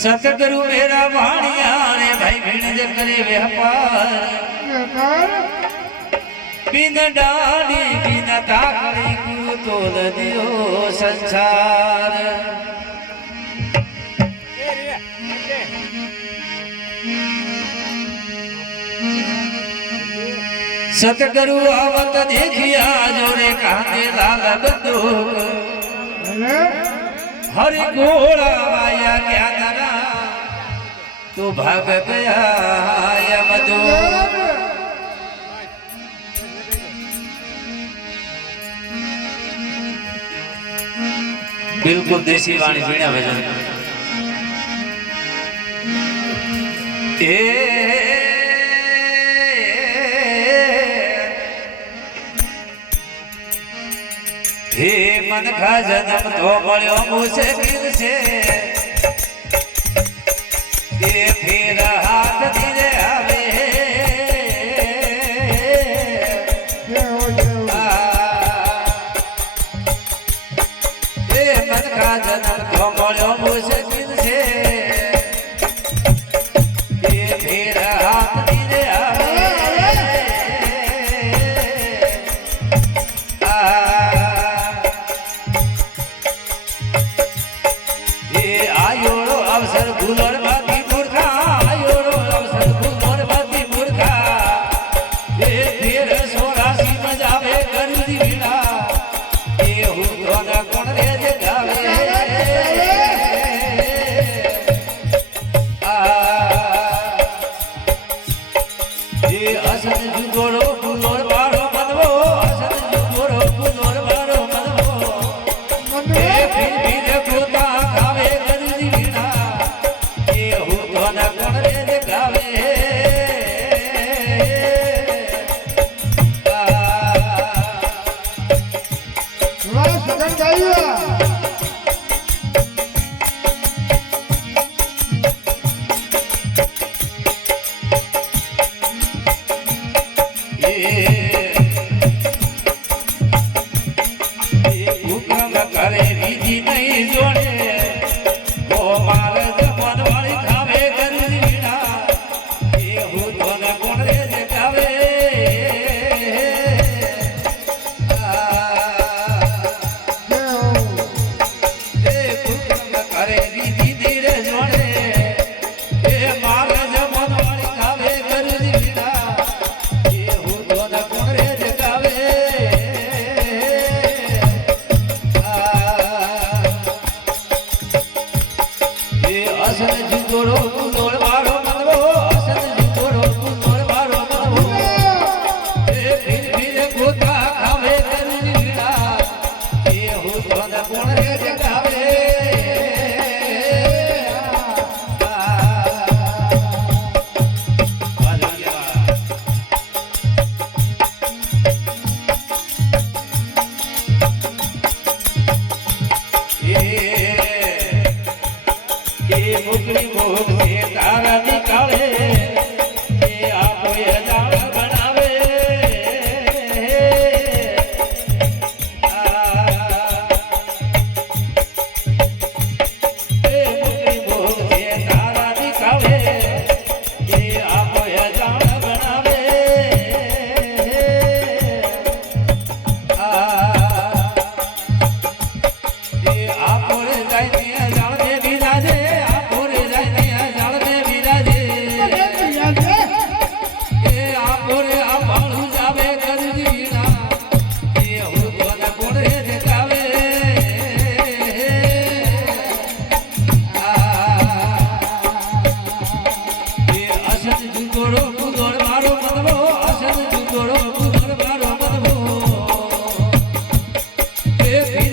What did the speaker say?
सतगुरु मेरा भाणिया रे भाई भीण करे व्यापार बिन डाली बिन ताकड़ी गुरु तोल दियो संसार सतगुरु आवत देखिया जोरे कांदे लाल बंदूक हरि घोड़ा आया क्या करा तू भाग गया यमदूत बिल्कुल देसी वाणी वीणा भजन हे मन खा जन्म तो मळ्यो मुश्किल से ये फिर हाथ धीरे आवे हे मन खा जन्म तो मळ्यो मुश्किल से ये फिर हाथ धीरे आवे अवसर भूलोर बाती मूर्खा आयोरो अवसर भूलोर बाती मूर्खा ये फिर 84 में जावे गरुदी वीणा ये हुंदोना कोण रे जे गावे ये असन जुगोरो भूलोर बारो मनवो असन जुगोरो भूलोर बारो मनवो ये फिर खोता खावे गरुदी वीणा करे विधि नहीं जोड़े वो मारे जमन वाली खावे गरुदी वीणा ये हुतो न कोण रे जगावे करे विधि धीरे जोड़े ये मारे जमन वाली खावे गरुदी वीणा ये हुतो न कोण रे जगावे असन जुगोरो कुंडोल मारो मनवो असन जुगोरो कुंडोल मारो मनवो ए फिर गोता खावे गरुदी वीणा ये हुतो न कोण रे जगावे मुकली मोह से तारा निकाले ये आप जान बनावे मुकली मोह से तारा निकाले ये आप जान बनावे ये आप जाए जान में भी राजे If